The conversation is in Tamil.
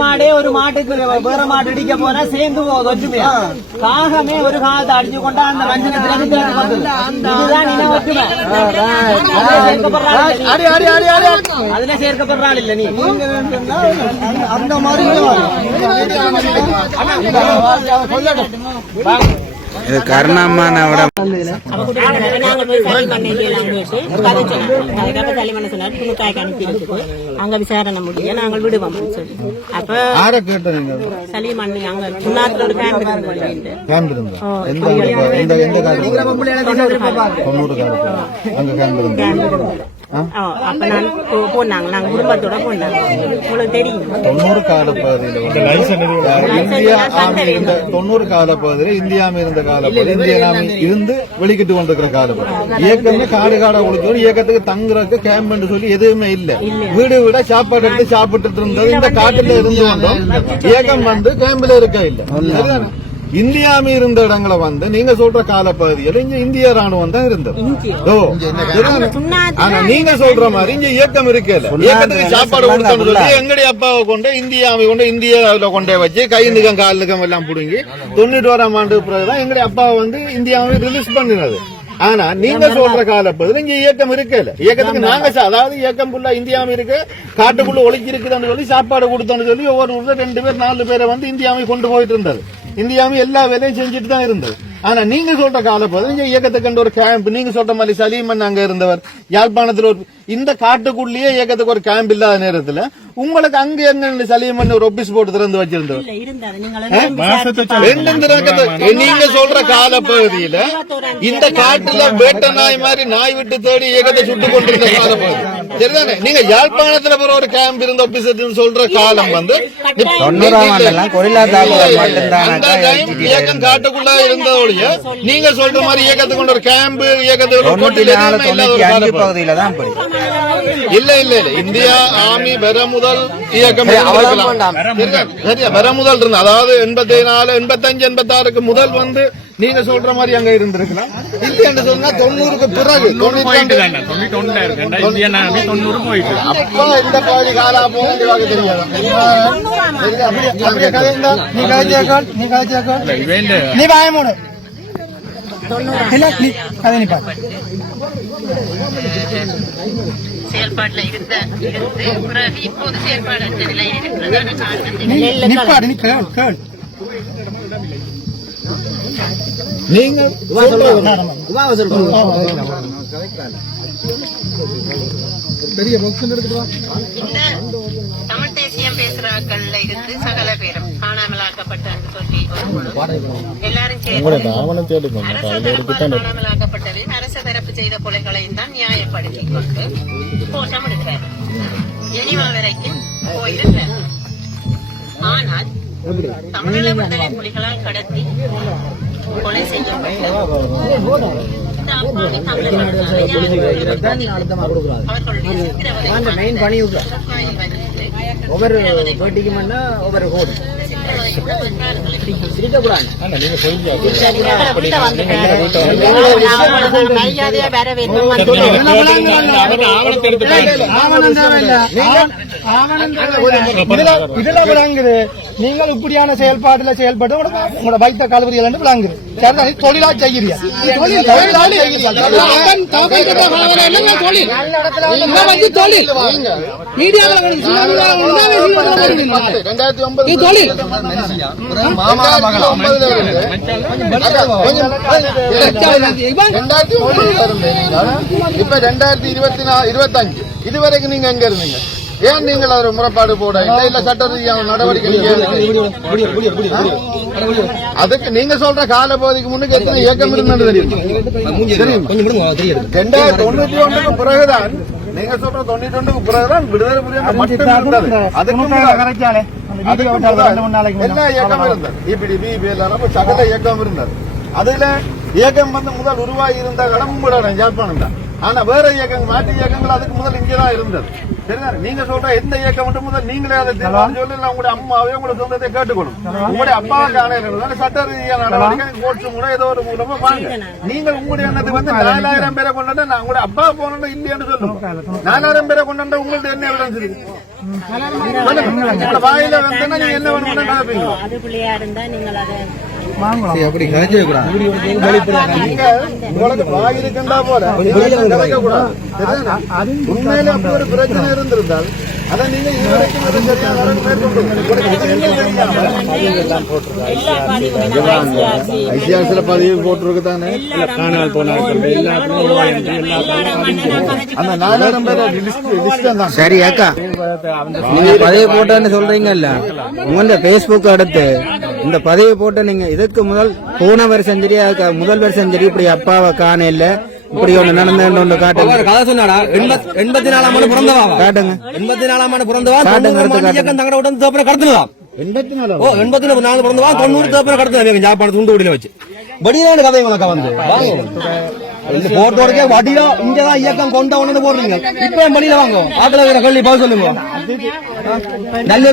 மாடே ஒரு மாட்டுக்கு வேற மாட்டு அடிக்க போனா சேர்ந்து ஒற்றுமையா காகமே ஒரு காலத்தை அடிச்சு கொண்டா அந்த ரஞ்சனத்துல அதுல சேர்க்கப்படுறாள் இல்ல நீ அந்த மாதிரி கருணாமான அங்க விசாரணை முடிய நாங்கள் விடுவோம் சொல்லி அப்ப சலீமன் அங்க சுண்ணாத்துல ஒரு அப்ப நான் போனாங்க நாங்க குடும்பத்தோட போனாங்க உங்களுக்கு தெரியும் 90 கால பகுதியில் 90 கால பகுதியில் இந்தியாவில் இருந்த காலப்பகுதி இந்தியா இருந்து வெளிக்கிட்டு கொண்டிருக்கிற காலப்பகுதி இயக்கமே காடு காடா ஒழிச்சு இயக்கத்துக்கு தங்குறதுக்கு கேம்ப் சொல்லி எதுவுமே இல்ல வீடு வீட சாப்பாடு எடுத்து சாப்பிட்டு இருந்தது இந்த காட்டுல இருந்து வந்தோம் இயக்கம் வந்து கேம்பில் இருக்க இல்ல சரிதானே இந்தியாம இருந்த இடங்களை வந்து நீங்க சொல்ற காலப்பகுதியில் இங்க இந்திய ராணுவம் தான் இருந்தது ஆனா நீங்க சொல்ற மாதிரி இங்க இயக்கம் இருக்கல இயக்கத்துக்கு சாப்பாடு கொடுத்தோம்னு சொல்லி எங்களுடைய அப்பாவை கொண்டு இந்தியாவை கொண்டு இந்தியாவில கொண்டே வச்சு கை நிகம் கால் நிகம் எல்லாம் புடுங்கி 91ஆம் ஆண்டு பிறகுதான் எங்களுடைய அப்பாவை வந்து இந்தியாவை ரிலீஸ் பண்ணினது ஆனா நீங்க சொல்ற காலப்பகுதியில் இங்க இயக்கம் இருக்கல இயக்கத்துக்கு நாங்க அதாவது இயக்கம் ஃபுல்லா இந்தியாவும் இருக்கு காட்டுக்குள்ள ஒழிச்சு இருக்குதுன்னு சொல்லி சாப்பாடு கொடுத்தோம்னு சொல்லி ஒவ்வொரு 2 பேர் 4 பேரை வந்து இந்தியாவை கொண்டு போயிட்டு இருந்தது இந்தியாவும் எல்லா வேலையும் செஞ்சுட்டு தான் இருந்தது ஆனா நீங்க சொல்ற காலப்பகுதியில் இங்க இயக்கத்துக்கு கண்ட ஒரு கேம்ப் நீங்க சொல்ற மாதிரி சலீமன் அங்க இருந்தவர் யாழ்ப்பாணத்துல ஒரு இந்த காட்டுக்குள்ளேயே இயக்கத்துக்கு ஒரு கேம்ப் இல்லாத நேரத்துல உங்களுக்கு அங்க எங்க சலீமன் ஒரு ஆபீஸ் போட்டு திறந்து வச்சிருந்தவர் நீங்க சொல்ற காலப்பகுதியில இந்த காட்டுல வேட்ட நாய் மாதிரி நாய் விட்டு தேடி இயக்கத்தை சுட்டு கொண்டிருந்த காலப்பகுதி சரிதானே நீங்க யாழ்ப்பாணத்துல போற ஒரு கேம்ப் இருந்த ஆபீஸ் சொல்ற காலம் வந்து இயக்கம் காட்டுக்குள்ள இருந்ததோடைய நீங்க சொல்ற மாதிரி இயக்கத்துக்கு கொண்ட ஒரு கேம்ப் இயக்கத்துக்கு இல்ல இல்ல இல்ல இந்தியா ஆர்மி வர முதல் இயக்கம் வர முதல் இருந்த அதாவது 84 85 86க்கு முதல் வந்து நீங்க சொல்ற மாதிரி அங்க இருந்திருக்கலாம் இல்லைன்னு சொன்னா 90க்கு பிறகு 90 அப்ப இந்த பகுதி காலா போக தெரியாது நீ பயமோடு செயல்பாட்டுல இருந்த பிறகு இப்போது செயல்பாடு நீங்க பெரிய தமிழ் தேசியம் பேசுறாக்கள்ல இருந்து சகல பேரும் காணாமலாக்கப்பட்டன்னு சொல்லி எல்லாரும் சேர்ந்து காணாமலாக்கப்பட்டதையும் அரச தரப்பு செய்த கொலைகளையும் தான் நியாயப்படுத்தி கொண்டு கோஷம் எடுக்கிறார் ஜெனிவா வரைக்கும் போயிருக்கிறார் ஆனால் தமிழீழ விடுதலை புலிகளால் கடத்தி கொலை செய்யப்பட்ட ஒவ்வொரு போட்டிக்கும் ஒவ்வொரு கோடு சிரிக்கக்கூடாது இதுல விளங்குது நீங்கள் இப்படியான செயல்பாடுல செயல்பட்டு உங்களோட வைத்த கல்லூரிகள் விளங்குது தொழிலா செய்கிறீங்க இப்ப 2025 இதுவரைக்கும் நீங்க எங்க இருந்தீங்க ஏன் நீங்கள் ஒரு முறைப்பாடு போட இல்ல சட்ட ரீதியான நடவடிக்கை அதுக்கு நீங்க சொல்ற கால பகுதிக்கு முன்னுக்கு எத்தனை இயக்கம் இருந்தது தெரியும் 2091க்கு பிறகுதான் நீங்க சொல்ற 91க்கு பிறகுதான் விடுதலை புலிகள் மட்டும் இருந்தது அதுக்கு எல்லா இயக்கம் இருந்தது இபிடிபி சகல இயக்கம் இருந்தது அதுல இயக்கம் வந்து முதல் உருவாகி இருந்த இடம் யாழ்ப்பாணம் தான் ஆனா வேற இயக்கங்கள் மாற்று இயக்கங்கள் அதுக்கு முதல் இங்கதான் இருந்தது. சரிதானே? நீங்க சொல்ற எந்த இயக்கம் மட்டும் முதல் நீங்களே அதை சொல்லி உங்களுடைய அம்மாவே உங்களுடைய சொந்தத்தை கேட்டுக்கணும். உங்களுடைய அப்பாவை காண சட்ட ரீதியான நடவடிக்கை கோர்ட்ஸ் மூலம் ஏதோ ஒரு மூலமா வாங்க. நீங்கள் உங்களுடைய எண்ணத்துக்கு வந்து 4000 பேரை கொண்டு நான் உங்களுடைய அப்பா போனோம் இல்லையான்னு சொல்லுங்க. 4000 பேரை கொண்டு உங்கள்ட்ட என்ன எவிடன்ஸ் இருக்கு? வாயில வந்து நீங்க என்ன வேணும்னு நினைப்பீங்க? அது பிள்ளையா இருந்தா நீங்கள் அதை அப்படி கதைச்சிட கூடாது. உங்களுக்கு வாய் இருக்குண்டா போல கதைக்க கூடாது. உண்மையில அப்படி ஒரு பிரச்சனை இருந்திருந்தால் அதை நீங்க இதுவரைக்கும் ஐசிஆர்சில பதிவு போட்டிருக்கு தானே. அந்த 4000 பேர் லிஸ்ட் தான். சரி அக்கா, நீங்க பதிவு போட்டேன்னு சொல்றீங்கல்ல, உங்க பேஸ்புக் அடுத்து இந்த பதிவு போட்ட நீங்க இதுக்கு போன வருஷம் சரி முதல் வருஷம் சரி இப்படி அப்பாவை காண இல்ல இப்படி ஒண்ணு நடந்து காட்டுங்க. கதை சொன்னாடா 84ஆம் ஆண்டு பிறந்தவா காட்டுங்க. 84ஆம் ஆண்டு பிறந்தவா காட்டுங்க, எடுத்து இயக்கம் தங்கட விட்டு தேப்பரை கடத்தினதாம். 84 பிறந்தவா 90 தேப்பரை கடத்தினா ஜாப்பாடு துண்டு விடின வச்சு வடியான கதை உனக்கு வந்து போட்டோருக்கே வடியா இங்கதான் இயக்கம் கொண்ட உடனே போடுறீங்க. இப்ப வெளியில வாங்க ஆக்கல கள்ளி பதில் சொல்லுங்க. நல்ல